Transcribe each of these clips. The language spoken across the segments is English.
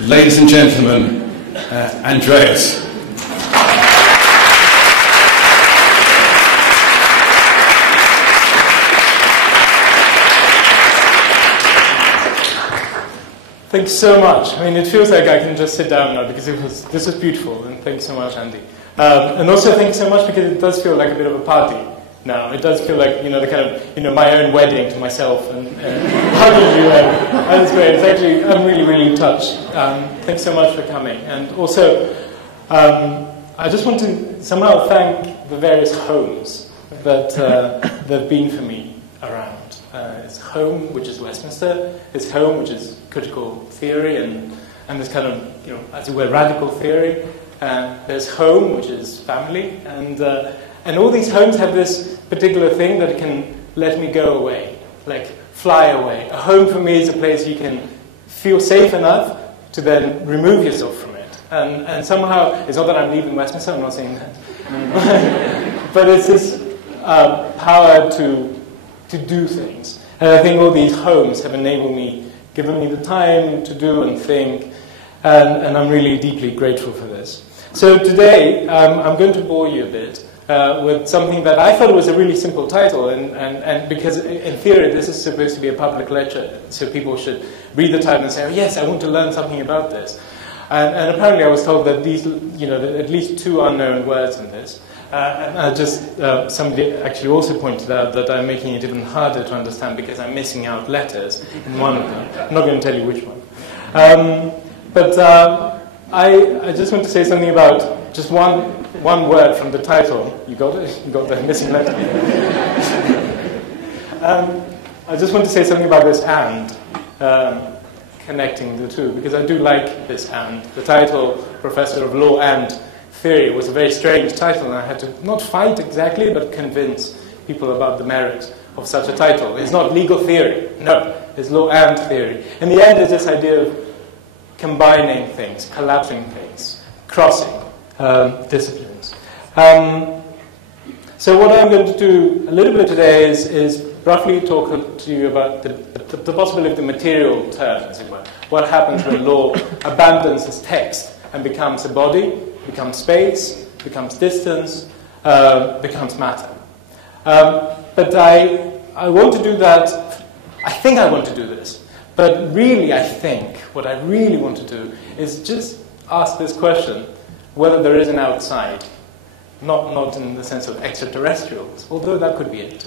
Ladies and gentlemen, Andreas. Thanks so much. I mean, it feels like I can just sit down now because this was beautiful, and thanks so much, Andy. And also thanks so much because it does feel like a bit of a party now. It does feel like, the kind of, my own wedding to myself, and hugging you. That's great. It's actually, I'm really, really touched. Thanks so much for coming. And also, I just want to somehow thank the various homes that have been for me around. It's home, which is Westminster. It's home, which is critical theory and this kind of, as it were, radical theory. There's home, which is family, and all these homes have this particular thing that can let me go away, like fly away. A home for me is a place you can feel safe enough to then remove yourself from it. And somehow, it's not that I'm leaving Westminster, I'm not saying that. But it's this power to do things. And I think all these homes have enabled me, given me the time to do and think, and I'm really deeply grateful for this. So today, I'm going to bore you a bit with something that I thought was a really simple title, and because in theory this is supposed to be a public lecture, so people should read the title and say, oh yes, I want to learn something about this. And apparently I was told that these, at least 2 unknown words in this. And somebody actually also pointed out that I'm making it even harder to understand because I'm missing out letters in one of them. I'm not going to tell you which one. I just want to say something about just one word from the title. You got it? You got the missing letter? I just want to say something about this and, connecting the two, because I do like this and. The title, Professor of Law and Theory, was a very strange title, and I had to not fight exactly, but convince people about the merits of such a title. It's not legal theory, no, it's law and theory. In the end, it's this idea of combining things, collapsing things, crossing disciplines. So what I'm going to do a little bit today is roughly talk to you about the possibility of the material term, as it were. What happens when law abandons its text and becomes a body, becomes space, becomes distance, becomes matter. But I want to do that. I think I want to do this. But really, I think what I really want to do is just ask this question, whether there is an outside. Not in the sense of extraterrestrials, although that could be it.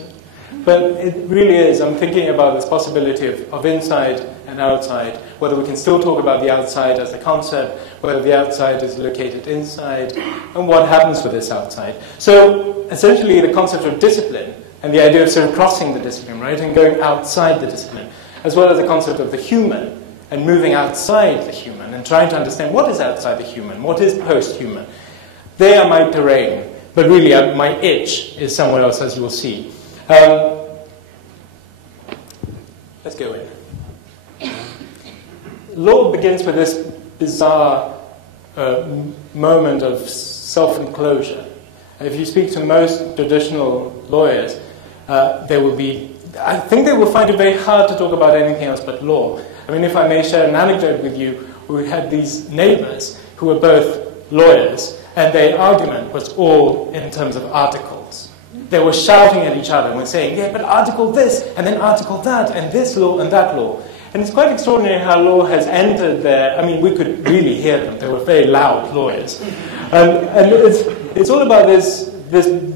But it really is. I'm thinking about this possibility of inside and outside, whether we can still talk about the outside as a concept, whether the outside is located inside, and what happens with this outside. So essentially the concept of discipline and the idea of sort of crossing the discipline, right, and going outside the discipline, as well as the concept of the human and moving outside the human and trying to understand what is outside the human, what is post-human. They are my terrain, but really my itch is somewhere else, as you will see. Let's go in. Law begins with this bizarre moment of self-enclosure. If you speak to most traditional lawyers, I think they will find it very hard to talk about anything else but law. I mean, if I may share an anecdote with you, we had these neighbors who were both lawyers, and their argument was all in terms of articles. They were shouting at each other and were saying, yeah, but article this, and then article that, and this law and that law. And it's quite extraordinary how law has entered there. I mean, we could really hear them. They were very loud lawyers. And it's all about this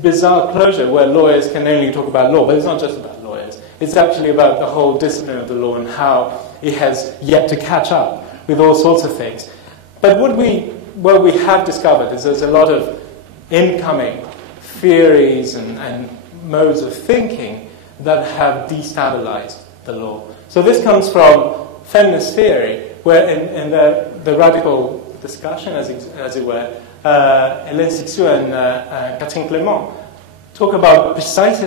bizarre closure where lawyers can only talk about law, but it's not just about lawyers. It's actually about the whole discipline of the law and how it has yet to catch up with all sorts of things. But what we have discovered is there's a lot of incoming theories and modes of thinking that have destabilized the law. So this comes from feminist theory, where in the radical discussion, as it were, Hélène Cixous and Catherine Clément talk about precisely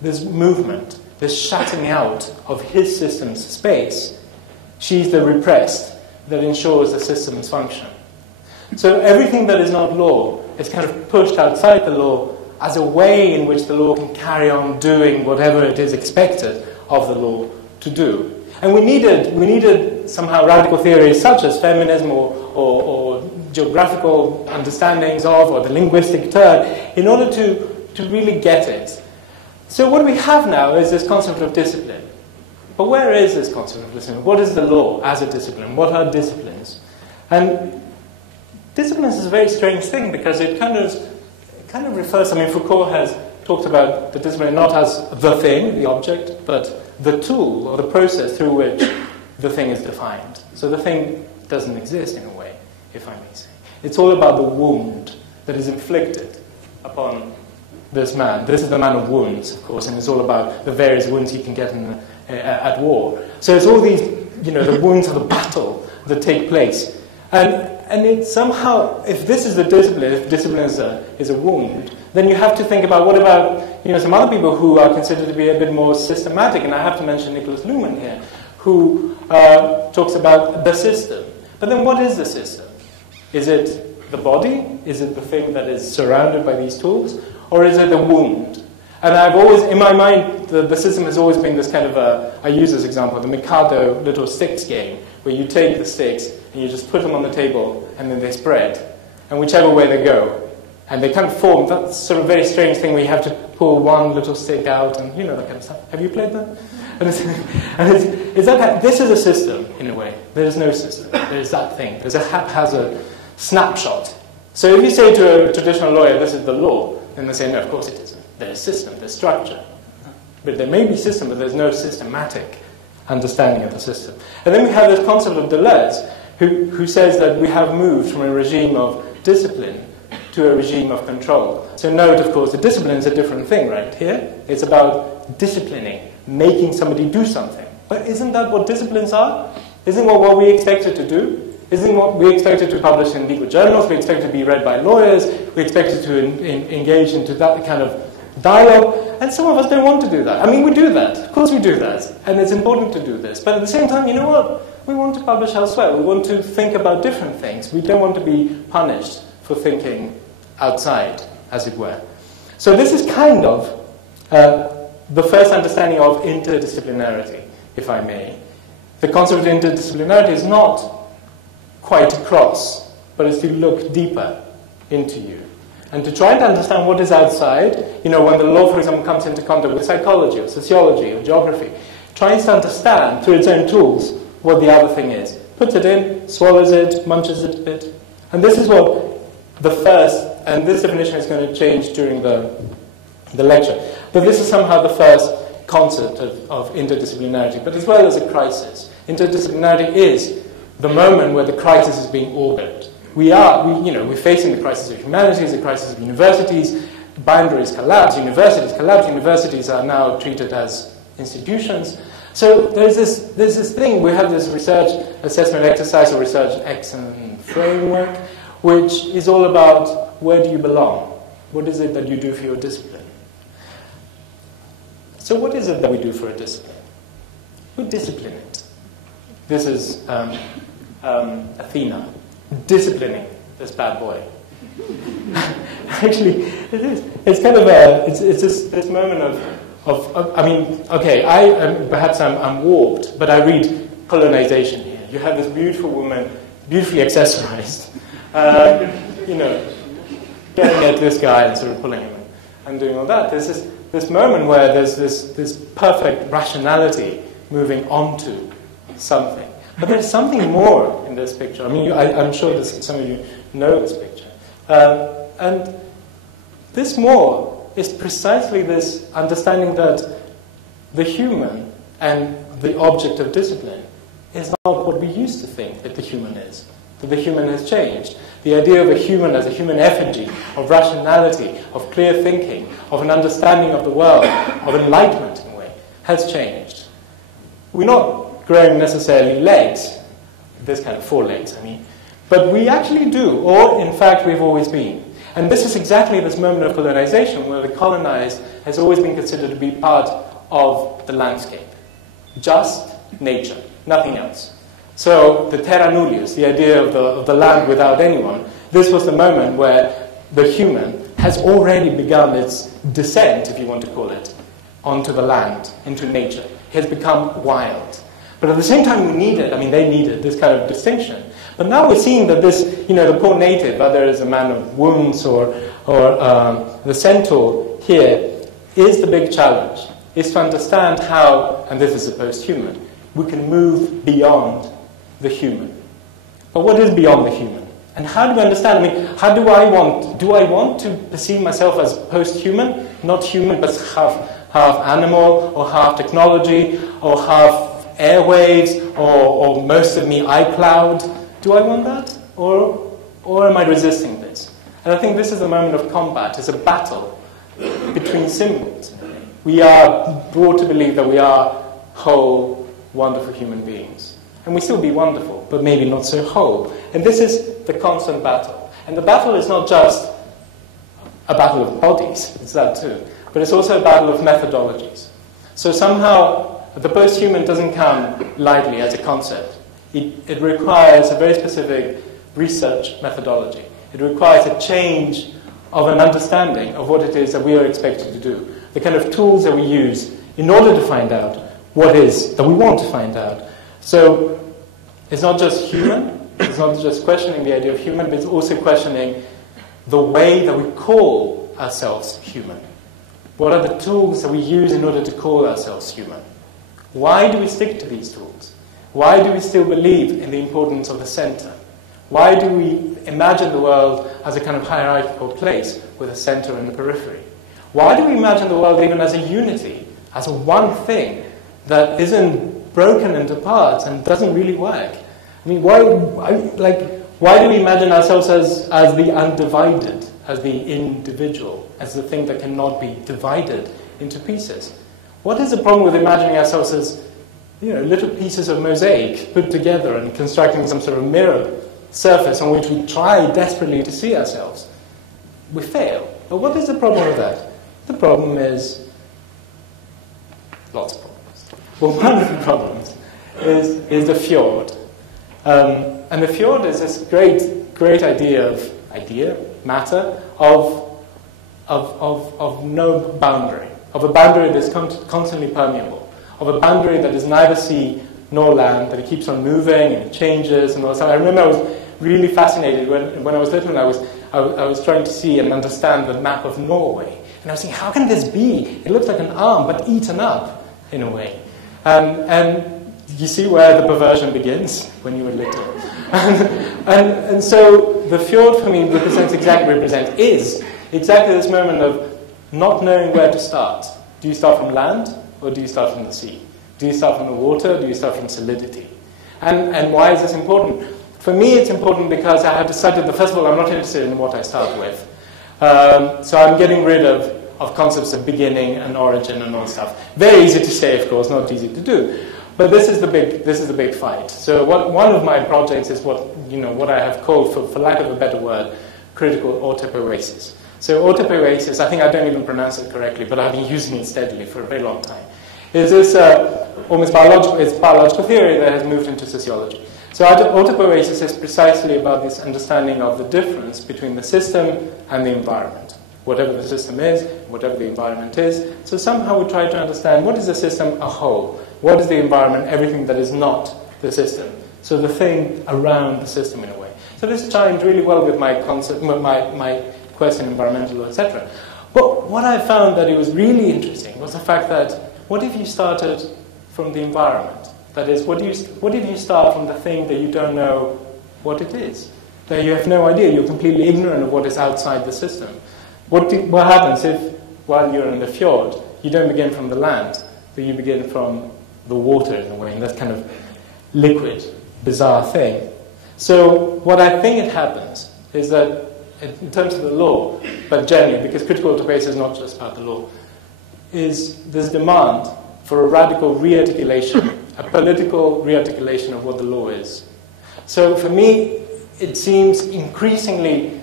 this movement, this shutting out of his system's space. She's the repressed that ensures the system's function. So everything that is not law is kind of pushed outside the law as a way in which the law can carry on doing whatever it is expected of the law to do. And we needed somehow radical theories such as feminism or geographical understandings of, or the linguistic turn, in order to really get it. So what we have now is this concept of discipline. But where is this concept of discipline? What is the law as a discipline? What are disciplines? And disciplines is a very strange thing because it kind of refers, I mean, Foucault has talked about the discipline not as the thing, the object, but the tool or the process through which the thing is defined. So the thing doesn't exist in a way, if I may say. It's all about the wound that is inflicted upon this man. This is the man of wounds, of course, and it's all about the various wounds he can get at war. So it's all these, the wounds of the battle that take place. And it somehow, if this is the discipline, if discipline is a wound, then you have to think about what about some other people who are considered to be a bit more systematic, and I have to mention Nicholas Luhmann here, who talks about the system. But then what is the system? Is it the body? Is it the thing that is surrounded by these tools? Or is it the wound? And I've always, in my mind, the system has always been this kind of I use this example, the Mikado little sticks game, where you take the sticks and you just put them on the table and then they spread. And whichever way they go. And they kind of form that sort of very strange thing where you have to pull one little stick out and that kind of stuff. Have you played that? And it's that this is a system, in a way. There is no system. There is that thing. There's a haphazard snapshot. So if you say to a traditional lawyer, this is the law, then they say, no, of course it isn't. There's system, there's structure. But there may be system, but there's no systematic understanding of the system. And then we have this concept of Deleuze, who says that we have moved from a regime of discipline to a regime of control. So note, of course, the discipline is a different thing right here. It's about disciplining, making somebody do something. But isn't that what disciplines are? Isn't what we expected to do? Isn't what we expected to publish in legal journals? We expect to be read by lawyers. We expected to engage into that kind of dialogue. And some of us don't want to do that. I mean, we do that. Of course we do that. And it's important to do this. But at the same time, you know what? We want to publish elsewhere. We want to think about different things. We don't want to be punished for thinking outside, as it were. So this is kind of the first understanding of interdisciplinarity, if I may. The concept of interdisciplinarity is not quite across, but is to look deeper into you. And to try to understand what is outside, when the law, for example, comes into contact with psychology or sociology or geography, tries to understand through its own tools what the other thing is. Puts it in, swallows it, munches it a bit. And this is what the first, and this definition is going to change during the lecture, but this is somehow the first concept of interdisciplinarity, but as well as a crisis. Interdisciplinarity is the moment where the crisis is being ordered. We're facing the crisis of humanities, the crisis of universities, boundaries collapse, universities are now treated as institutions. So there's this thing, we have this research assessment exercise or research action framework, which is all about where do you belong? What is it that you do for your discipline? So what is it that we do for a discipline? We discipline it. This is Athena disciplining this bad boy. Actually, it is. It's kind of it's this moment of I mean, okay, perhaps I'm warped, but I read colonization here. You have this beautiful woman, beautifully accessorized, getting at this guy and sort of pulling him in and doing all that. There's this moment where there's this perfect rationality moving onto something. But there's something more in this picture. I mean, I'm sure some of you know this picture. And this more is precisely this understanding that the human and the object of discipline is not what we used to think that the human is, that the human has changed. The idea of a human as a human effigy, of rationality, of clear thinking, of an understanding of the world, of enlightenment in a way, has changed. We're not growing necessarily legs, this kind of forelegs, I mean, but we actually do, or in fact we've always been. And this is exactly this moment of colonization where the colonized has always been considered to be part of the landscape. Just nature, nothing else. So the terra nullius, the idea of the land without anyone, this was the moment where the human has already begun its descent, if you want to call it, onto the land, into nature. He has become wild. But at the same time, we needed, they needed this kind of distinction. But now we're seeing that this, the poor native, whether it's a man of wounds or the centaur here, is the big challenge, is to understand how, and this is the post-human, we can move beyond the human. But what is beyond the human? And how do we understand? How do I want to perceive myself as post-human? Not human, but half animal, or half technology, or half airwaves, or most of me iCloud? Do I want that? Or am I resisting this? And I think this is a moment of combat. It's a battle between symbols. We are brought to believe that we are whole, wonderful human beings. And we still be wonderful, but maybe not so whole. And this is the constant battle. And the battle is not just a battle of bodies, it's that too, but it's also a battle of methodologies. So somehow the post-human doesn't come lightly as a concept. It requires a very specific research methodology. It requires a change of an understanding of what it is that we are expected to do, the kind of tools that we use in order to find out what is that we want to find out. So it's not just human, it's not just questioning the idea of human, but it's also questioning the way that we call ourselves human. What are the tools that we use in order to call ourselves human? Why do we stick to these tools? Why do we still believe in the importance of the center? Why do we imagine the world as a kind of hierarchical place with a center and a periphery? Why do we imagine the world even as a unity, as a one thing that isn't broken into parts and doesn't really work? Why do we imagine ourselves as the undivided, as the individual, as the thing that cannot be divided into pieces? What is the problem with imagining ourselves as little pieces of mosaic put together and constructing some sort of mirror surface on which we try desperately to see ourselves? We fail. But what is the problem with that? The problem is lots of problems. Well, one of the problems is the fjord. And the fjord is this great matter of no boundary, of a boundary that's constantly permeable, of a boundary that is neither sea nor land, that it keeps on moving and it changes and all that. I remember I was really fascinated when I was little and I was trying to see and understand the map of Norway. And I was thinking, how can this be? It looks like an arm, but eaten up in a way. And you see where the perversion begins when you were little. and so the fjord for me is exactly this moment of not knowing where to start. Do you start from land or do you start from the sea? Do you start from the water? Do you start from solidity? And why is this important? For me, it's important because I have decided that, first of all, I'm not interested in what I start with. So I'm getting rid of concepts of beginning and origin and all stuff. Very easy to say, of course, not easy to do. But this is the big fight. So one of my projects is what I have called, for lack of a better word, critical autopoiesis. So autopoiesis, I think I don't even pronounce it correctly, but I've been using it steadily for a very long time. Is this almost biological theory that has moved into sociology. So autopoiesis is precisely about this understanding of the difference between the system and the environment. Whatever the system is, whatever the environment is. So somehow we try to understand what is the system a whole, what is the environment, everything that is not the system. So the thing around the system in a way. So this chimed really well with my concept, my quest in environmental law, etc. But what I found that it was really interesting was the fact that what if you started from the environment? That is, what if you start from the thing that you don't know what it is? That you have no idea, you're completely ignorant of what is outside the system. What happens if, while you're in the fjord, you don't begin from the land, but you begin from the water in a way, and that kind of liquid, bizarre thing. So what I think it happens is that, in terms of the law, but generally, because critical autopoiesis is not just about the law, is this demand for a radical re-articulation, a political re-articulation of what the law is. So for me, it seems increasingly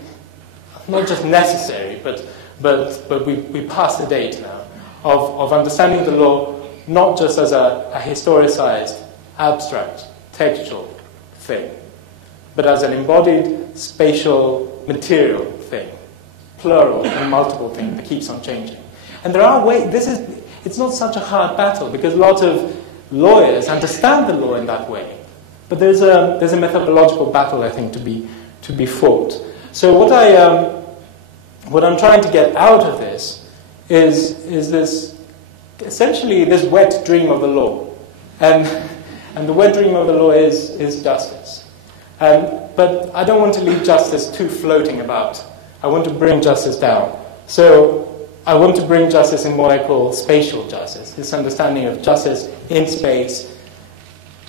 not just necessary, but we pass the date now of understanding the law not just as a historicized, abstract, textual thing, but as an embodied, spatial, material thing, plural and multiple thing that keeps on changing. And there are ways, it's not such a hard battle, because lots of lawyers understand the law in that way. But there's a methodological battle, I think, to be fought. So what I'm trying to get out of this is this, essentially this wet dream of the law. And the wet dream of the law is justice. But I don't want to leave justice too floating about. I want to bring justice down. So I want to bring justice in what I call spatial justice, this understanding of justice in space,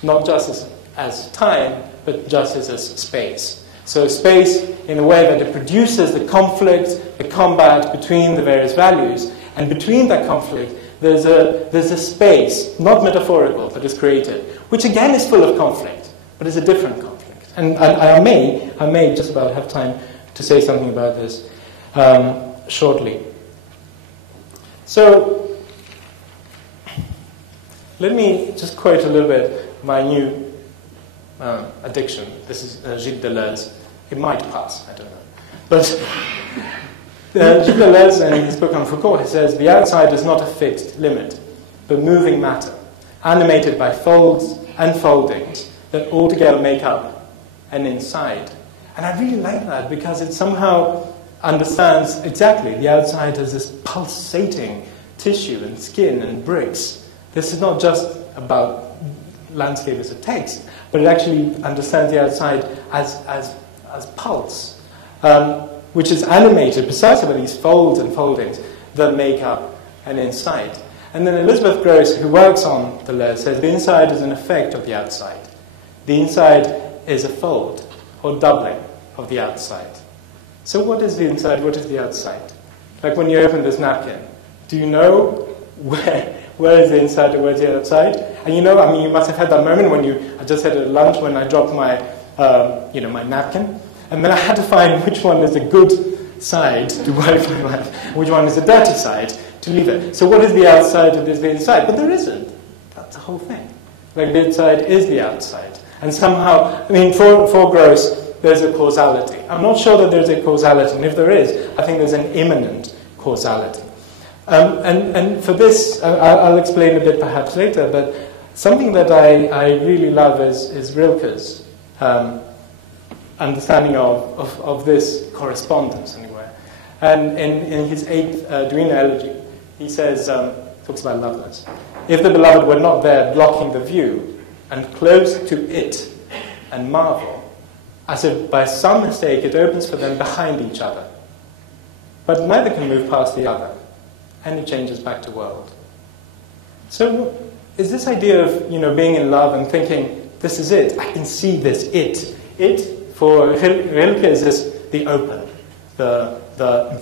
not justice as time, but justice as space. So space in a way that it produces the conflict, the combat between the various values, and between that conflict there's a space, not metaphorical, that is created, which again is full of conflict, but is a different conflict. And I may just about have time to say something about this shortly. So let me just quote a little bit my new addiction. This is Gilles Deleuze. It might pass, I don't know. But Gilles Deleuze, in his book on Foucault, he says, the outside is not a fixed limit, but moving matter, animated by folds and foldings that altogether make up an inside. And I really like that because it somehow understands exactly the outside as this pulsating tissue and skin and bricks. This is not just about landscape as a text, but it actually understands the outside as pulse, which is animated precisely by these folds and foldings that make up an inside. And then Elizabeth Gross, who works on Deleuze, says the inside is an effect of the outside. The inside is a fold or doubling of the outside. So what is the inside? What is the outside? Like when you open this napkin, do you know where is the inside and where's the outside? And you know, I mean, you must have had that moment when I just had at lunch when I dropped my, my napkin, and then I had to find which one is a good side to wipe my mouth, which one is a dirty side to leave it. So what is the outside and is the inside? But there isn't. That's the whole thing. Like the inside is the outside. And somehow, I mean, for Gross, there's a causality. I'm not sure that there's a causality, and if there is, I think there's an immanent causality. And for this, I'll explain a bit perhaps later, but something that I really love is Rilke's understanding of this correspondence, anyway. And in his 8th Duino elegy, he says, talks about lovers. If the beloved were not there blocking the view, and close to it, and marvel, as if by some mistake it opens for them behind each other. But neither can move past the other, and it changes back to world. So is this idea of being in love and thinking, this is it, I can see this, it. It, for Rilke, is this the open, the open,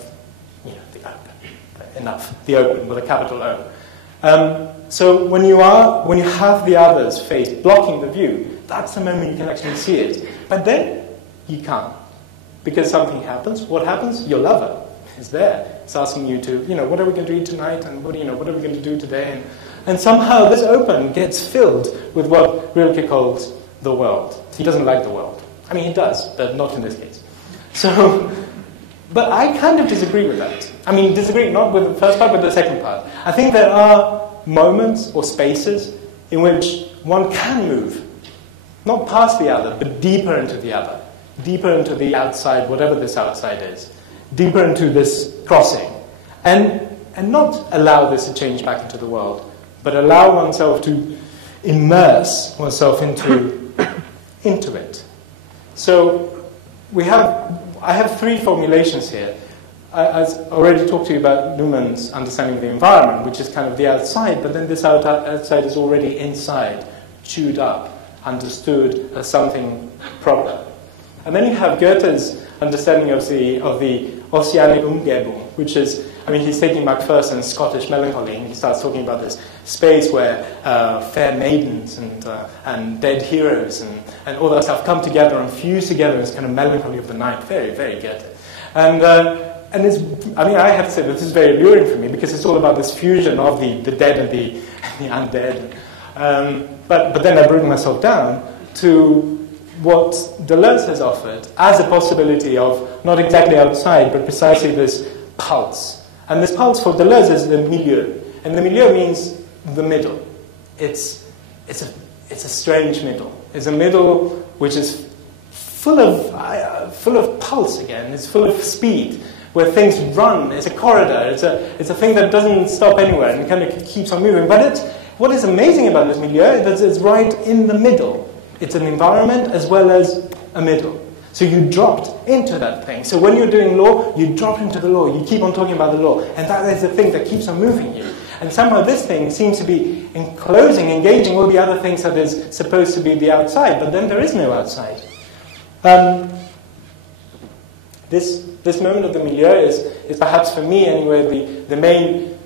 enough, the open with a capital O. So when you have the other's face blocking the view, that's the moment you can actually see it. But then you can't, because something happens. What happens? Your lover is there. It's asking you to, what are we going to eat tonight, and what are we going to do today? And somehow this open gets filled with what Rilke calls the world. He doesn't like the world. I mean, he does, but not in this case. So, but I kind of disagree with that. I mean, disagree not with the first part, but the second part. I think there are moments or spaces in which one can move, not past the other, but deeper into the other, deeper into the outside, whatever this outside is, deeper into this crossing, and not allow this to change back into the world, but allow oneself to immerse oneself into it. So I have 3 formulations here. I already talked to you about Newman's understanding of the environment, which is kind of the outside, but then this outside is already inside, chewed up, understood as something proper. And then you have Goethe's understanding of the Oceanic Umgebung, which is, he's taking Macpherson's Scottish melancholy, and he starts talking about this space where fair maidens and dead heroes and all that stuff come together and fuse together in this kind of melancholy of the night. Very, very Goethe. And it's, I have to say that this is very alluring for me because it's all about this fusion of the dead and the undead. But then I bring myself down to what Deleuze has offered as a possibility of not exactly outside, but precisely this pulse. And this pulse for Deleuze is the milieu. And the milieu means the middle. It's it's a strange middle. It's a middle which is full of pulse again. It's full of speed, where things run. It's a corridor. It's a thing that doesn't stop anywhere and kind of keeps on moving. But what is amazing about this milieu is that it's right in the middle. It's an environment as well as a middle. So you dropped into that thing. So when you're doing law, you drop into the law. You keep on talking about the law. And that is the thing that keeps on moving you. And somehow this thing seems to be enclosing, engaging all the other things that is supposed to be the outside. But then there is no outside. This moment of the milieu is perhaps for me anyway the main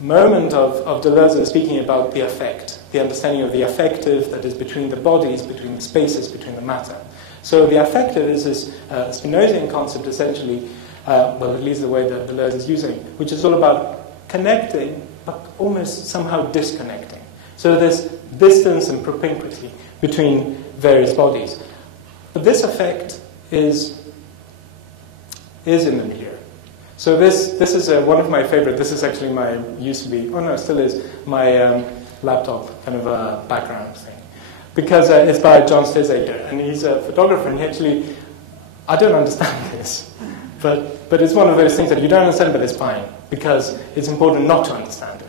moment of Deleuze speaking about the affect, the understanding of the affective that is between the bodies, between the spaces, between the matter. So the affective is this Spinozian concept essentially, well at least the way that Deleuze is using, which is all about connecting but almost somehow disconnecting. So there's distance and propinquity between various bodies. But this affect is in the milieu. So this is one of my favorite. This is actually still is my laptop kind of a background thing, because it's by John Stezaker, and he's a photographer. And he actually, I don't understand this, but it's one of those things that you don't understand, but it's fine because it's important not to understand it.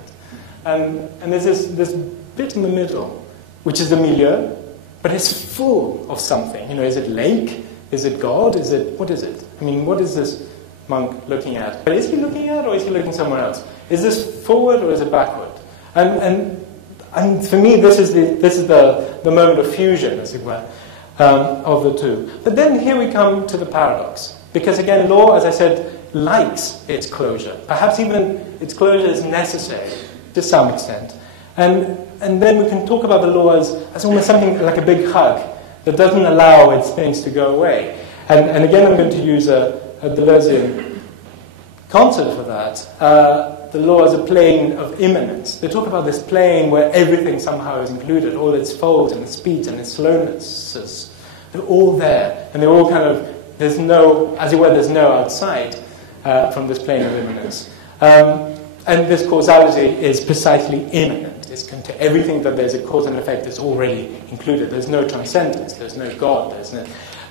And there's this bit in the middle, which is the milieu, but it's full of something. Is it lake? Is it God? What is it? I mean, what is this monk looking at? But is he looking at, or is he looking somewhere else? Is this forward or is it backward? And for me, this is the moment of fusion, as it were, of the two. But then here we come to the paradox, because again, law, as I said, likes its closure. Perhaps even its closure is necessary to some extent. And then we can talk about the law as almost something like a big hug that doesn't allow its things to go away. And again, I'm going to use a Deleuzean concept for that. The law as a plane of immanence. They talk about this plane where everything somehow is included, all its folds and its speeds and its slownesses. They're all there, and they're all kind of, there's no outside from this plane of immanence. And this causality is precisely immanent. Everything that there's a cause and effect is already included. There's no transcendence, there's no God,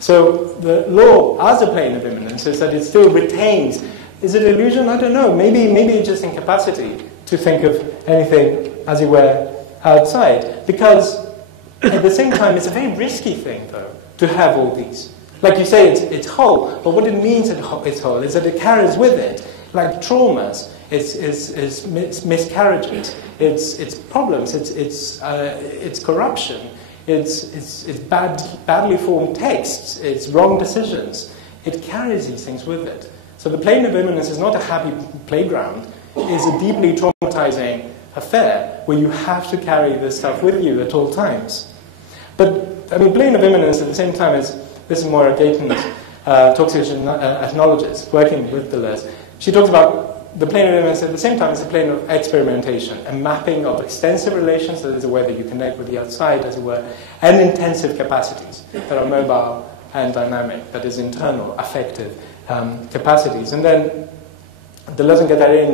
So the law as a plane of immanence is that it still retains. Is it illusion? I don't know. Maybe it's just incapacity to think of anything, as it were, outside. Because at the same time, it's a very risky thing, though, to have all these. Like you say, it's whole, but what it means it's whole is that it carries with it, like traumas, it's miscarriages, it's problems, it's corruption, it's badly formed texts, it's wrong decisions. It carries these things with it. So the plane of immanence is not a happy playground. It's a deeply traumatizing affair where you have to carry this stuff with you at all times. But I mean, plane of immanence at the same time is, this is Moira Gayton's toxicology ethnologist working with Deleuze. She talks about the plane of immanence at the same time as a plane of experimentation, a mapping of extensive relations, that is a way that you connect with the outside, as it were, and intensive capacities that are mobile and dynamic, that is internal, affective capacities. And then Deleuze and Guattari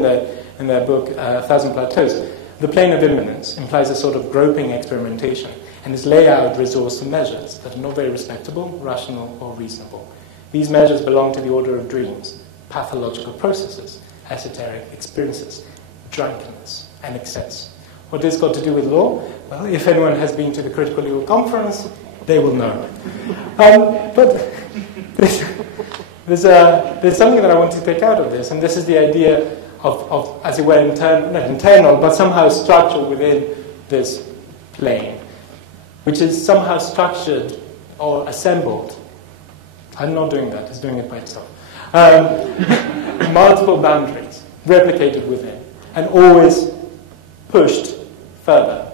in their book, Thousand Plateaus, the plane of immanence implies a sort of groping experimentation, and is lay out resource to measures that are not very respectable, rational, or reasonable. These measures belong to the order of dreams, pathological processes, esoteric experiences, drunkenness, and excess. What this got to do with law? Well, if anyone has been to the Critical Legal Conference, they will know. But there's something that I want to take out of this, and this is the idea of as it were, not internal, but somehow structured within this plane, which is somehow structured or assembled. I'm not doing that, it's doing it by itself. Multiple boundaries, replicated within, and always pushed further.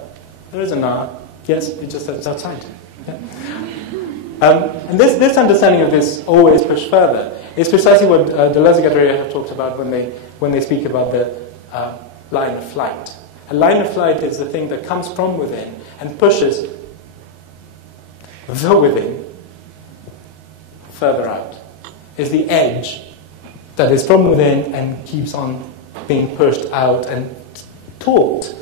There is an R, yes, it just says outside. Yeah. And this understanding of this always pushed further is precisely what Deleuze and Guattari have talked about when they speak about the line of flight. A line of flight is the thing that comes from within and pushes the within further out. Is the edge that is from within and keeps on being pushed out and taught.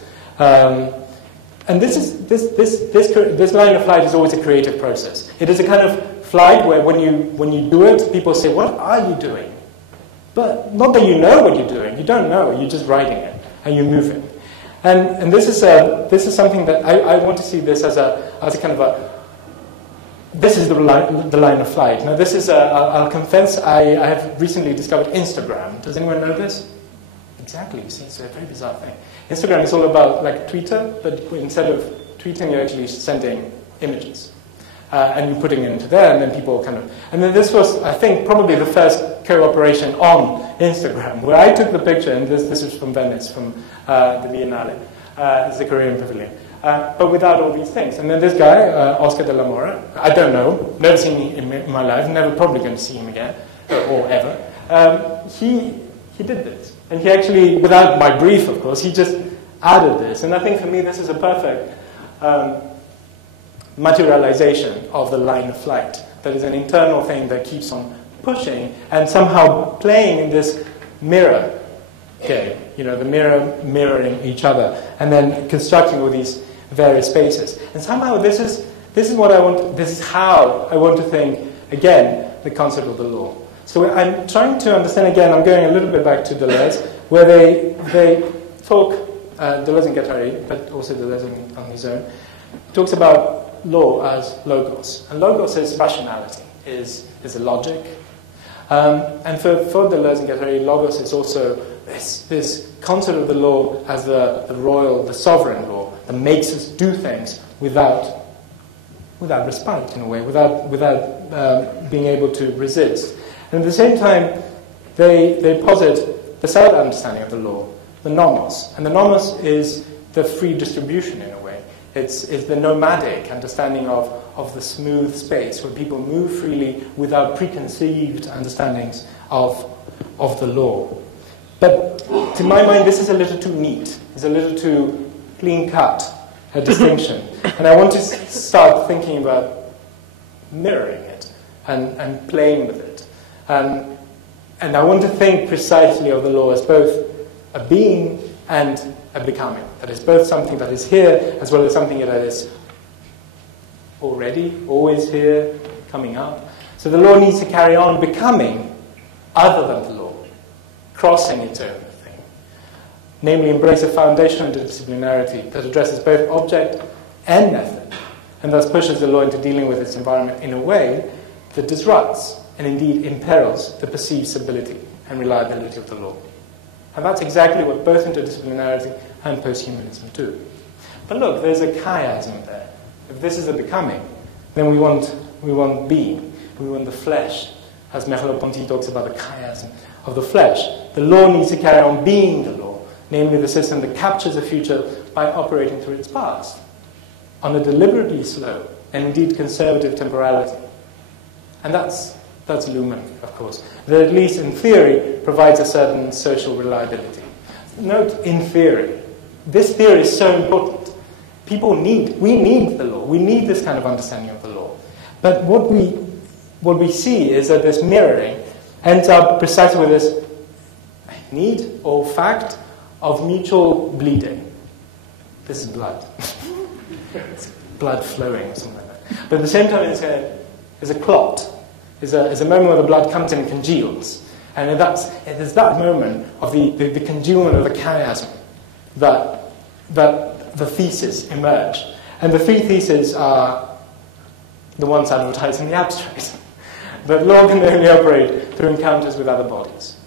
And this line of flight is always a creative process. It is a kind of flight where when you do it, people say, what are you doing? But not that you know what you're doing. You don't know. You're just riding it and you're moving. And this is something that I want to see this as a kind of a. This is the line of flight. Now this is I'll confess I have recently discovered Instagram. Does anyone know this? Exactly. You see, it's a very bizarre thing. Instagram is all about like Twitter, but instead of tweeting, you're actually sending images. And you're putting it into there, and then people kind of... And then this was, I think, probably the first cooperation on Instagram, where I took the picture, and this is from Venice, from the Biennale, it's the Korean Pavilion, but without all these things. And then this guy, Oscar de la Mora, I don't know, never seen him in my life, never probably going to see him again, or ever. He did this. And he actually, without my brief, of course, he just added this. And I think for me, this is a perfect... materialization of the line of flight. That is an internal thing that keeps on pushing and somehow playing in this mirror game, the mirroring each other, and then constructing all these various spaces. And somehow this is what I want. This is how I want to think again the concept of the law. So I'm trying to understand again. I'm going a little bit back to Deleuze, where they talk Deleuze and Guattari, but also Deleuze on his own, talks about law as logos. And logos is rationality, is a logic. And for Deleuze and Guattari, logos is also this concept of the law as the royal, the sovereign law that makes us do things without respite, in a way, without being able to resist. And at the same time, they posit the third understanding of the law, the nomos. And the nomos is the free distribution, in a way. It's the nomadic understanding of the smooth space where people move freely without preconceived understandings of the law. But to my mind, this is a little too neat. It's a little too clean-cut a distinction. And I want to start thinking about mirroring it and playing with it. And I want to think precisely of the law as both a being and a becoming. That is both something that is here as well as something that is already, always here, coming up. So the law needs to carry on becoming other than the law, crossing its own thing. Namely, embrace a foundational interdisciplinarity that addresses both object and method, and thus pushes the law into dealing with its environment in a way that disrupts and indeed imperils the perceived stability and reliability of the law. And that's exactly what both interdisciplinarity and post-humanism do. But look, there's a chiasm there. If this is a becoming, then we want being. We want the flesh. As Merleau-Ponty talks about the chiasm of the flesh. The law needs to carry on being the law, namely the system that captures the future by operating through its past, on a deliberately slow and indeed conservative temporality. And that's Luhmann, of course, that at least in theory provides a certain social reliability. Note, in theory. This theory is so important. We need the law. We need this kind of understanding of the law. But what we see is that this mirroring ends up precisely with this need or fact of mutual bleeding. This is blood. It's blood flowing or something like that. But at the same time, it's a clot. Is a moment where the blood comes in and congeals. And it is that moment of the congealment of the chiasm that the theses emerge. And the three theses are the ones advertised in the abstract. That law can only operate through encounters with other bodies.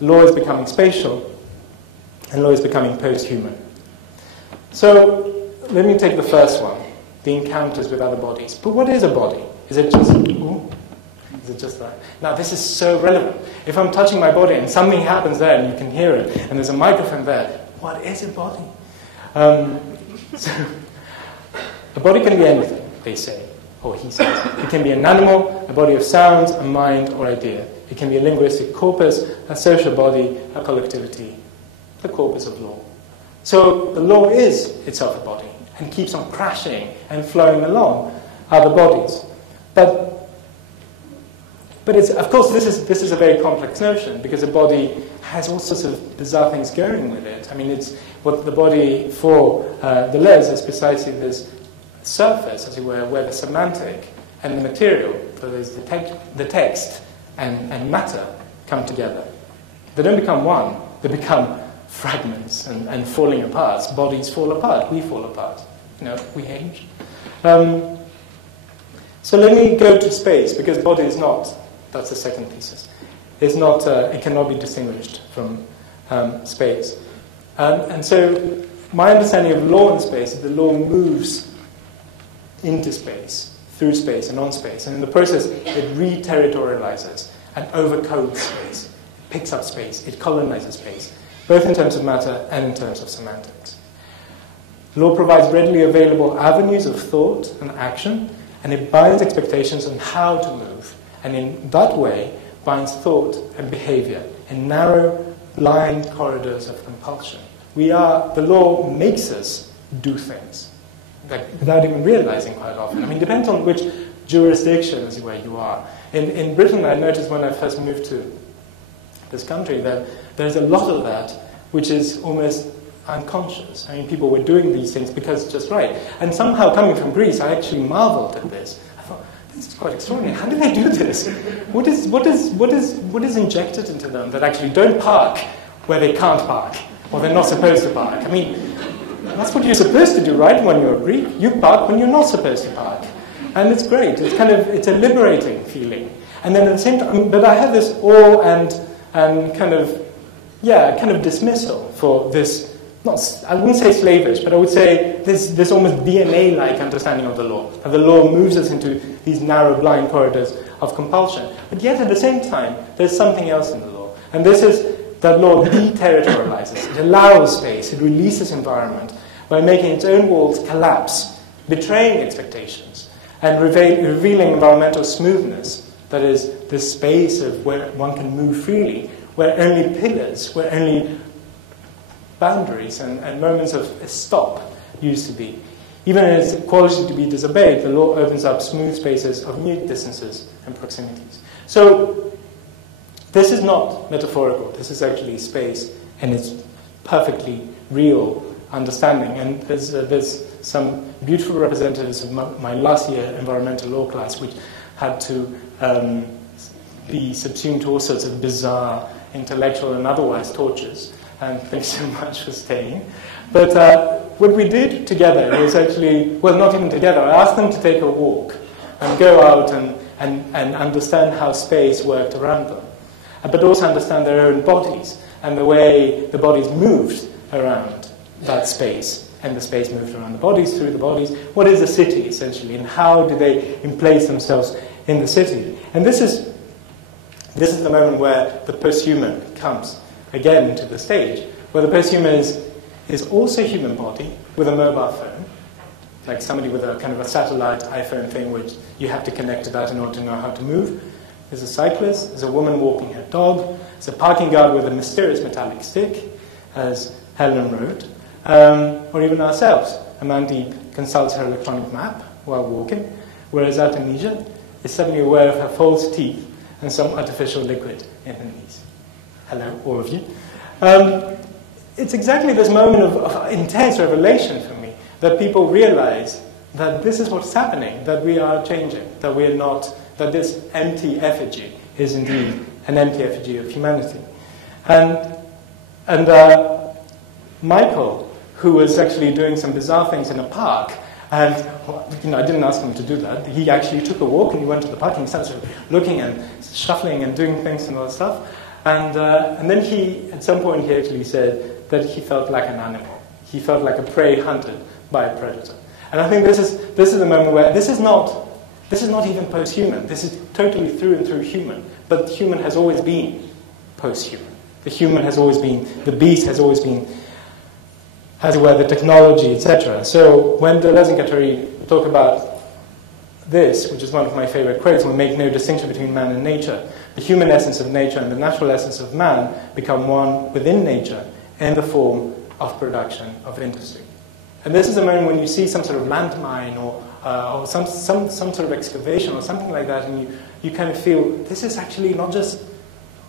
Law is becoming spatial, and law is becoming post-human. So let me take the first one, the encounters with other bodies. But what is a body? Is it just... Is it just that? Now, this is so relevant. If I'm touching my body and something happens there and you can hear it, and there's a microphone there, what is a body? So, a body can be anything, they say, or he says. It can be an animal, a body of sounds, a mind, or idea. It can be a linguistic corpus, a social body, a collectivity, the corpus of law. So the law is itself a body and keeps on crashing and flowing along other bodies. But But of course, this is a very complex notion, because a body has all sorts of bizarre things going with it. I mean, it's what the body for Deleuze is precisely this surface, as it were, where the semantic and the material, so there's the text and matter, come together. They don't become one, they become fragments and falling apart. Bodies fall apart, we fall apart. We age. So let me go to space, because body is not, that's the second thesis, it's not, it cannot be distinguished from space. And so my understanding of law in space is the law moves into space, through space and on space, and in the process it re-territorializes and overcodes space, picks up space, it colonizes space, both in terms of matter and in terms of semantics. Law provides readily available avenues of thought and action, and it binds expectations on how to move, and in that way binds thought and behavior in narrow, blind corridors of compulsion. The law makes us do things, without even realizing quite often. I mean, it depends on which jurisdiction, as it were, you are. In Britain, I noticed when I first moved to this country that there's a lot of that which is almost unconscious. I mean, people were doing these things because it's just right. And somehow, coming from Greece, I actually marveled at this. I thought, this is quite extraordinary. How do they do this? What is injected into them that actually don't park where they can't park, or they're not supposed to park? I mean, that's what you're supposed to do, right? When you're a Greek, you park when you're not supposed to park. And it's great. It's a liberating feeling. And then at the same time, but I have this awe and kind of dismissal for this. I wouldn't say slavish, but I would say this almost DNA-like understanding of the law. And the law moves us into these narrow, blind corridors of compulsion. But yet, at the same time, there's something else in the law. And this is that law deterritorializes. It allows space. It releases environment by making its own walls collapse, betraying expectations, and revealing environmental smoothness. That is, this space of where one can move freely, where only pillars, where only boundaries and moments of a stop used to be. Even in its quality to be disobeyed, the law opens up smooth spaces of mute distances and proximities. So this is not metaphorical. This is actually space, and it's perfectly real understanding. And there's some beautiful representatives of my last year environmental law class, which had to be subsumed to all sorts of bizarre intellectual and otherwise tortures. And thanks so much for staying. But what we did together was actually, well, not even together, I asked them to take a walk and go out and understand how space worked around them, but also understand their own bodies and the way the bodies moved around that space, and the space moved around the bodies, through the bodies. What is a city, essentially, and how do they place themselves in the city? And this is the moment where the post-human comes again to the stage, where the post-human is also a human body with a mobile phone, like somebody with a kind of a satellite iPhone thing, which you have to connect to that in order to know how to move. There's a cyclist, there's a woman walking her dog, there's a parking guard with a mysterious metallic stick, as Helen wrote, or even ourselves. Amanda consults her electronic map while walking, whereas Artemisia is suddenly aware of her false teeth and some artificial liquid in her knees. Hello, all of you. It's exactly this moment of intense revelation for me, that people realize that this is what's happening, that we are changing, that we are not, that this empty effigy is indeed an empty effigy of humanity. And Michael, who was actually doing some bizarre things in a park, and I didn't ask him to do that. He actually took a walk and he went to the park and he started sort of looking and shuffling and doing things and all that stuff. And then at some point he actually said that he felt like an animal. He felt like a prey hunted by a predator. And I think this is the moment where this is not even post-human. This is totally through and through human. But human has always been post-human. The human has always been, the beast has always been, as it were, the technology, etc. So when Deleuze and Guattari talk about this, which is one of my favorite quotes, we make no distinction between man and nature. The human essence of nature and the natural essence of man become one within nature in the form of production of industry. And this is a moment when you see some sort of landmine or some sort of excavation or something like that, and you kind of feel this is actually not just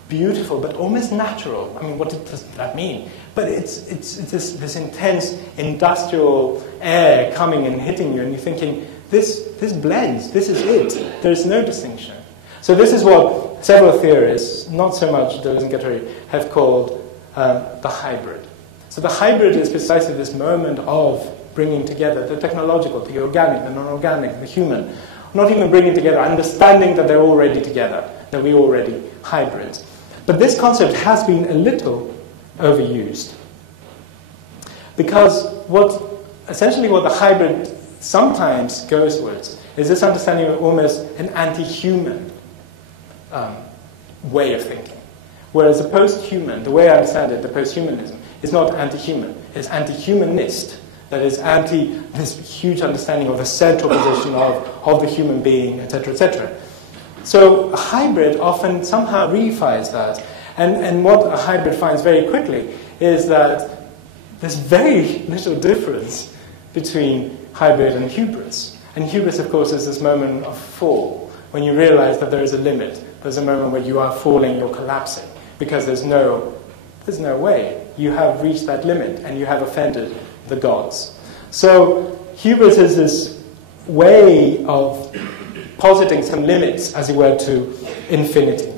beautiful, but almost natural. I mean, what does that mean? But it's this intense industrial air coming and hitting you, and you're thinking, this blends, this is it. There's no distinction. So this is what several theorists, not so much Deleuze and Guattari, have called the hybrid. So the hybrid is precisely this moment of bringing together the technological, the organic, the non-organic, the human. Not even bringing together, understanding that they're already together, that we're already hybrids. But this concept has been a little overused. Because essentially what the hybrid sometimes goes towards is this understanding of almost an anti-human way of thinking. Whereas the post-human, the way I understand it, the post-humanism, is not anti-human, it's anti-humanist. That is anti this huge understanding of the central position of the human being, etc., etc. So a hybrid often somehow reifies that. And what a hybrid finds very quickly is that there's very little difference between hybrid and hubris. And hubris, of course, is this moment of fall, when you realize that there is a limit. There's a moment where you are falling, you're collapsing, because there's no way. You have reached that limit, and you have offended the gods. So hubris is this way of positing some limits, as it were, to infinity.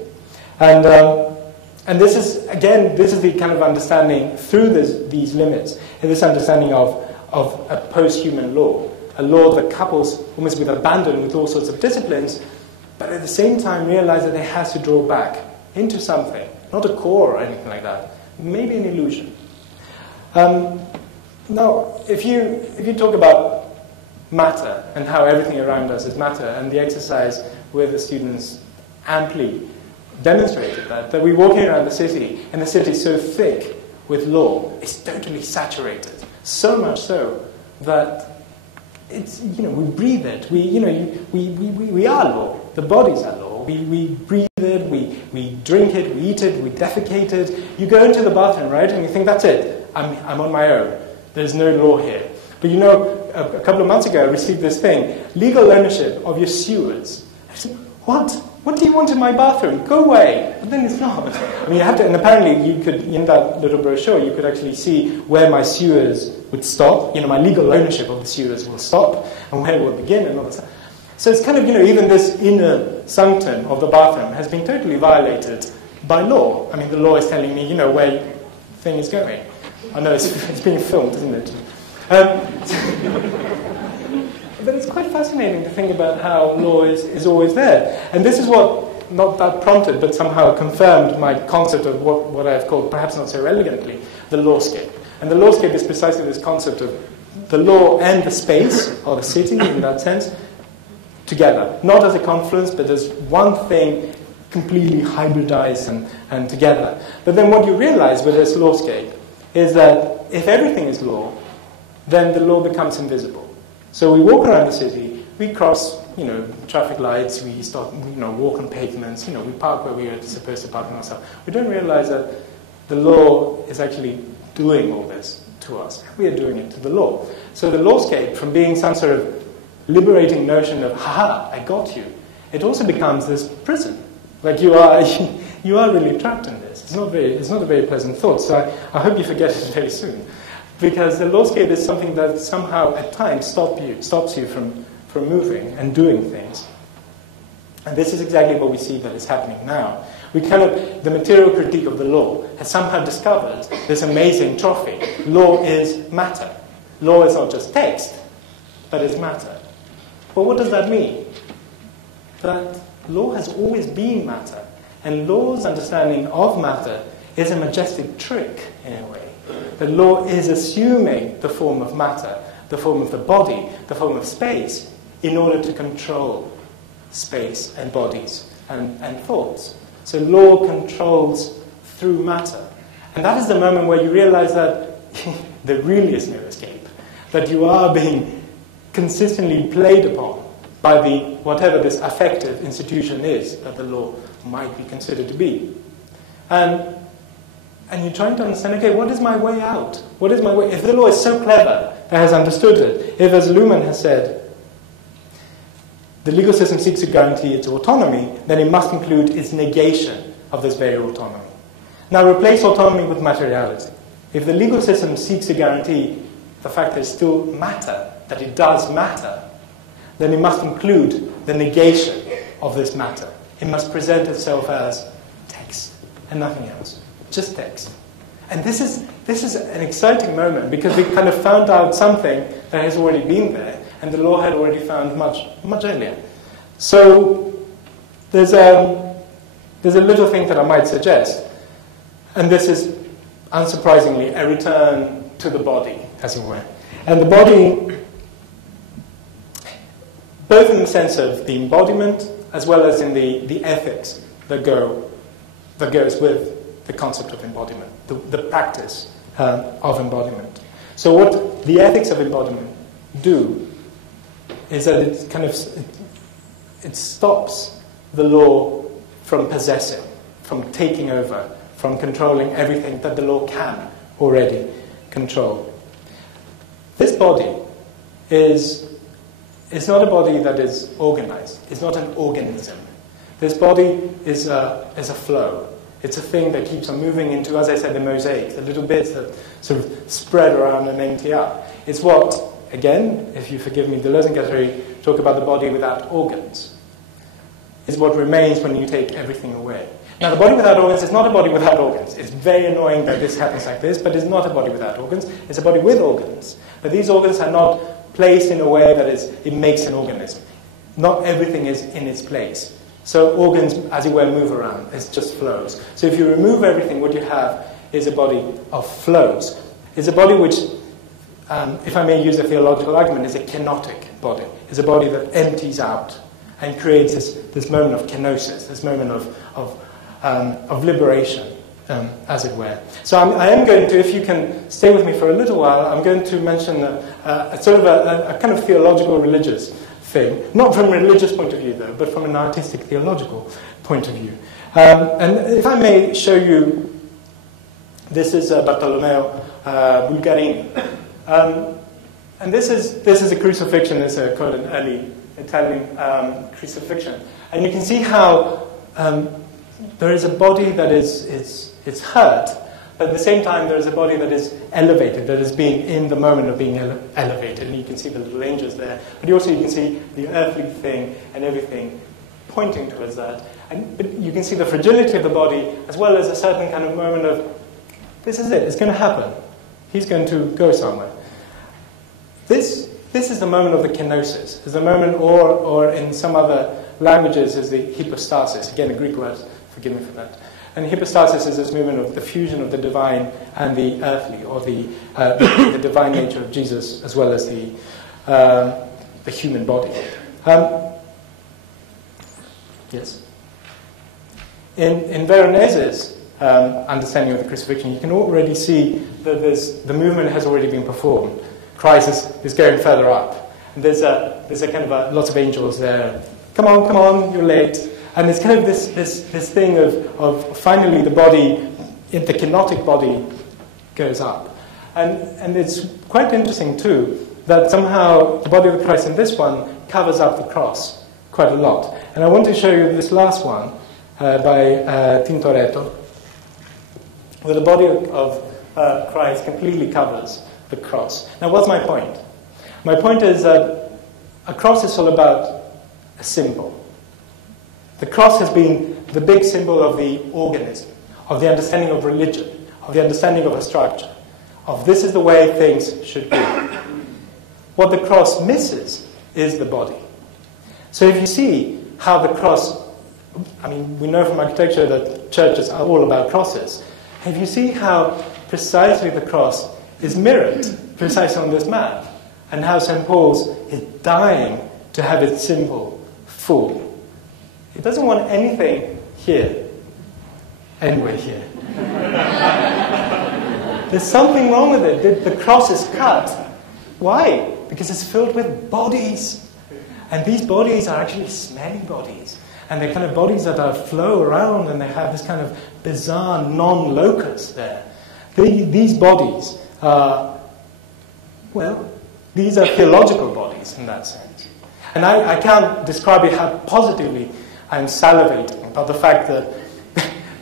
And this is, again, this is the kind of understanding through these limits, and this understanding of a post-human law, a law that couples almost with abandon with all sorts of disciplines, but at the same time realize that it has to draw back into something, not a core or anything like that, maybe an illusion. Now, if you talk about matter and how everything around us is matter, and the exercise where the students amply demonstrated that we're walking around the city, and the city is so thick with law, it's totally saturated, so much so that it's, we breathe it. We are law. The bodies are law. We breathe it. We drink it. We eat it. We defecate it. You go into the bathroom, right, and you think that's it. I'm on my own. There's no law here. But a couple of months ago, I received this thing: legal ownership of your sewers. I said, what? What do you want in my bathroom? Go away. But then it's not. I mean, you have to, and apparently you could, in that little brochure, you could actually see where my sewers would stop. My legal ownership of the sewers will stop, and where it will begin, and all that stuff. So it's kind of, even this inner sanctum of the bathroom has been totally violated by law. I mean, the law is telling me, where the thing is going. I know it's being filmed, isn't it? But it's quite fascinating to think about how law is always there. And this is what, not that prompted, but somehow confirmed my concept of what I've called, perhaps not so elegantly, the lawscape. And the lawscape is precisely this concept of the law and the space, or the city in that sense, together. Not as a confluence, but as one thing completely hybridized and together. But then what you realize with this lawscape is that if everything is law, then the law becomes invisible. So we walk around the city, we cross, traffic lights, we start, walk on pavements, we park where we are supposed to park ourselves. We don't realize that the law is actually doing all this to us. We are doing it to the law. So the lawscape, from being some sort of liberating notion of, ha, I got you, it also becomes this prison. Like you are really trapped in this. It's not a very pleasant thought. So I hope you forget it very soon. Because the lawscape is something that somehow at times stops you from moving and doing things. And this is exactly what we see that is happening now. The material critique of the law has somehow discovered this amazing trophy. Law is matter. Law is not just text, but it's matter. But what does that mean? That law has always been matter. And law's understanding of matter is a majestic trick, in a way. The law is assuming the form of matter, the form of the body, the form of space, in order to control space and bodies and thoughts. So law controls through matter. And that is the moment where you realize that there really is no escape, that you are being consistently played upon by whatever this affective institution is that the law might be considered to be. And you're trying to understand, okay, what is my way out? What is my way? If the law is so clever that has understood it, if, as Luhmann has said, the legal system seeks to guarantee its autonomy, then it must include its negation of this very autonomy. Now replace autonomy with materiality. If the legal system seeks to guarantee the fact that it's still matter, that it does matter, then it must include the negation of this matter. It must present itself as text and nothing else, just text. And this is an exciting moment because we kind of found out something that has already been there and the law had already found much earlier. So there's a little thing that I might suggest, and this is unsurprisingly a return to the body, as it were. And the body, both in the sense of the embodiment as well as in the ethics that goes with the concept of embodiment, the practice of embodiment. So what the ethics of embodiment do is that it stops the law from possessing, from taking over, from controlling everything that the law can already control. This body is not a body that is organized. It's not an organism. This body is a flow. It's a thing that keeps on moving into, as I said, the mosaic, the little bits that sort of spread around and empty out. It's what, again, if you forgive me, Deleuze and Guattari talk about the body without organs. It's what remains when you take everything away. Now, the body without organs is not a body without organs. It's very annoying that this happens like this, but it's not a body without organs. It's a body with organs. But these organs are not placed in a way that it makes an organism. Not everything is in its place. So organs, as it were, move around. It just flows. So if you remove everything, what you have is a body of flows. It's a body which, if I may use a theological argument, is a kenotic body. It's a body that empties out and creates this moment of kenosis, this moment of liberation, as it were. So I am going to, if you can stay with me for a little while, I'm going to mention a sort of a kind of theological religious thing. Not from a religious point of view, though, but from an artistic theological point of view. And if I may show you, this is Bartolomeo Bulgarini. And this is a crucifixion. It's quite an early Italian crucifixion. And you can see how there is a body that it's hurt, but at the same time there is a body that is elevated, that is being in the moment of being elevated. And you can see the little angels there, but you can see the earthly thing and everything pointing towards that. But you can see the fragility of the body as well as a certain kind of moment of, this is it, it's going to happen. He's going to go somewhere. This is the moment of the kenosis. It's the moment, or in some other languages, is the hypostasis. Again, a Greek word, forgive me for that. And hypostasis is this movement of the fusion of the divine and the earthly, or the divine nature of Jesus, as well as the human body. Yes. In Veronese's understanding of the crucifixion, you can already see that the movement has already been performed. Christ is going further up. And there's a kind of lots of angels there. Come on, you're late. And it's kind of this thing of finally the body, the kenotic body, goes up. And it's quite interesting too that somehow the body of Christ in this one covers up the cross quite a lot. And I want to show you this last one by Tintoretto, where the body of Christ completely covers the cross. Now, what's my point? My point is that a cross is all about a symbol. The cross has been the big symbol of the organism, of the understanding of religion, of the understanding of a structure, of this is the way things should be. What the cross misses is the body. So if you see how the cross, we know from architecture that churches are all about crosses. If you see how precisely the cross is mirrored precisely on this map, and how St. Paul's is dying to have its symbol full. It doesn't want anything here, anywhere here. There's something wrong with it. The cross is cut. Why? Because it's filled with bodies. And these bodies are actually smelly bodies. And they're kind of bodies that flow around, and they have this kind of bizarre non-locus there. These bodies are, these are theological bodies in that sense. And I can't describe it how positively I'm salivating about the fact that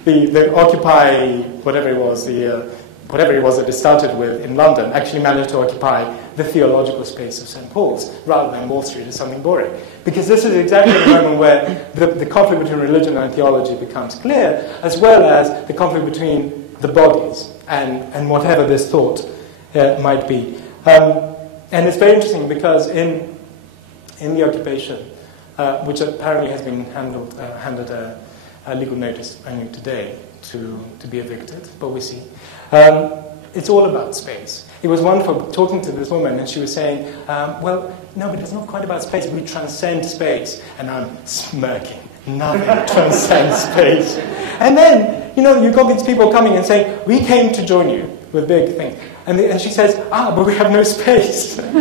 the Occupy, whatever it was that it started with in London, actually managed to occupy the theological space of St. Paul's rather than Wall Street or something boring. Because this is exactly the moment where the conflict between religion and theology becomes clear, as well as the conflict between the bodies and whatever this thought might be. And it's very interesting because in the occupation, which apparently has been handed a legal notice only today to be evicted, but we see. It's all about space. It was wonderful talking to this woman, and she was saying, well, no, but it's not quite about space. We transcend space. And I'm smirking. Nothing transcends space. And then, you've got these people coming and saying, we came to join you with big things. And she says, but we have no space. And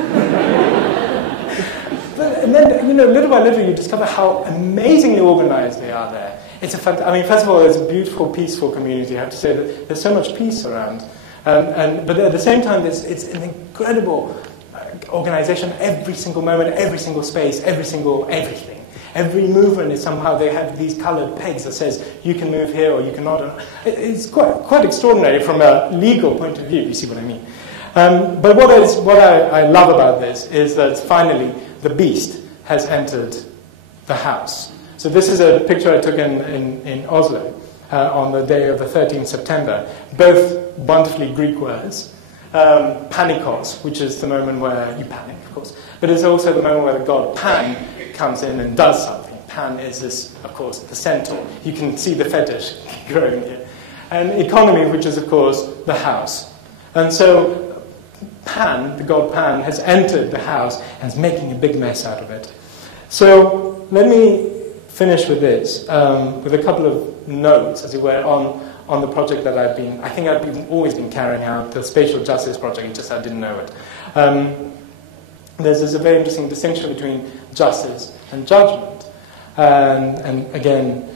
then, little by little, you discover how amazingly organized they are there. It's first of all, it's a beautiful, peaceful community. I have to say that there's so much peace around. But at the same time, it's an incredible organization. Every single moment, every single space, everything. Every movement is somehow, they have these colored pegs that says, you can move here or you cannot. It's quite extraordinary from a legal point of view, you see what I mean. But what I love about this is that finally the beast has entered the house. So this is a picture I took in Oslo on the day of the 13th September. Both wonderfully Greek words. Panikos, which is the moment where you panic, of course. But it's also the moment where the god Pan comes in and does something. Pan is this, of course, the centaur. You can see the fetish growing here. And economy, which is, of course, the house. And so Pan, the god Pan, has entered the house and is making a big mess out of it. So let me finish with this, with a couple of notes, as it were, on the project that I've always been carrying out, the spatial justice project, just I didn't know it. There's a very interesting distinction between justice and judgment. And again,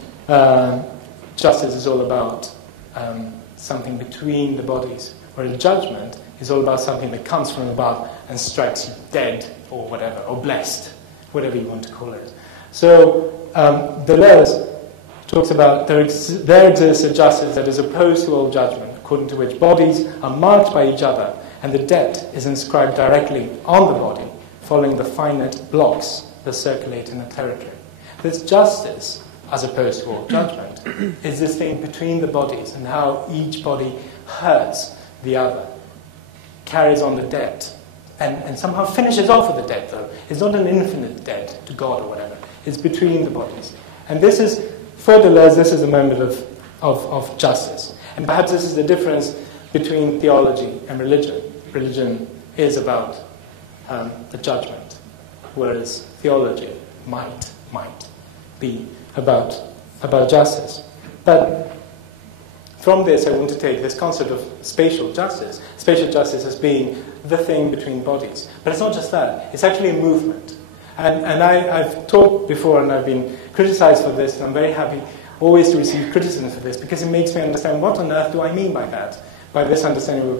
justice is all about something between the bodies, whereas judgment is all about something that comes from above and strikes you dead or whatever, or blessed, whatever you want to call it. So Deleuze talks about there exists a justice that is opposed to all judgment, according to which bodies are marked by each other, and the debt is inscribed directly on the body, following the finite blocks that circulate in the territory. This justice, as opposed to all judgment, is this thing between the bodies and how each body hurts the other, carries on the debt, and somehow finishes off with the debt, though. It's not an infinite debt to God or whatever. It's between the bodies. And this is, for Deleuze, this is a moment of justice. And perhaps this is the difference between theology and religion. Religion is about the judgment, whereas theology might be about justice. But from this, I want to take this concept of spatial justice as being the thing between bodies. But it's not just that. It's actually a movement. And I've talked before, and I've been criticized for this, and I'm very happy always to receive criticism for this, because it makes me understand what on earth do I mean by that, by this understanding of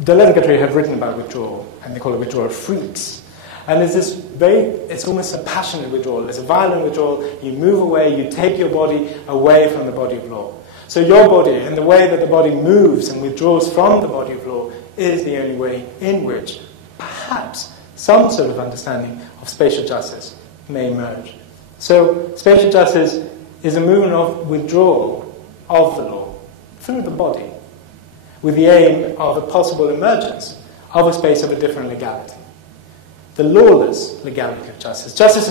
Deleuze and Guattari have written about withdrawal, and they call it withdrawal freaks. And it's almost a passionate withdrawal. It's a violent withdrawal. You move away, you take your body away from the body of law. So your body, and the way that the body moves and withdraws from the body of law, is the only way in which perhaps some sort of understanding of spatial justice may emerge. So spatial justice is a movement of withdrawal of the law through the body, with the aim of a possible emergence of a space of a different legality. The lawless legality of justice. Justice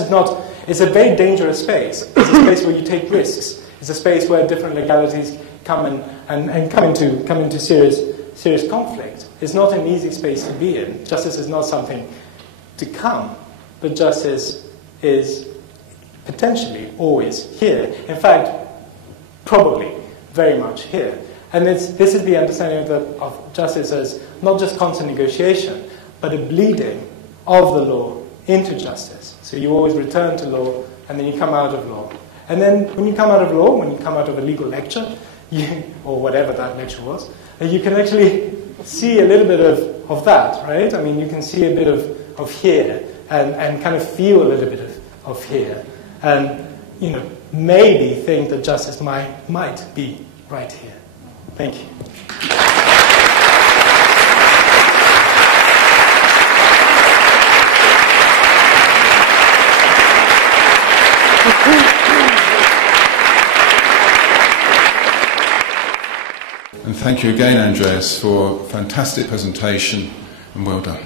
it's a very dangerous space. It's a space where you take risks. It's a space where different legalities come and come into serious conflict. It's not an easy space to be in. Justice is not something to come, but justice is potentially always here. In fact, probably very much here. And this is the understanding of justice as not just constant negotiation, but a bleeding of the law into justice. So you always return to law, and then you come out of law. And then when you come out of law, when you come out of a legal lecture, or whatever that lecture was, you can actually see a little bit of that, right? I mean, you can see a bit of here and kind of feel a little bit of here. And, you know, maybe think that justice might be right here. Thank you. And thank you again, Andreas, for a fantastic presentation, and well done.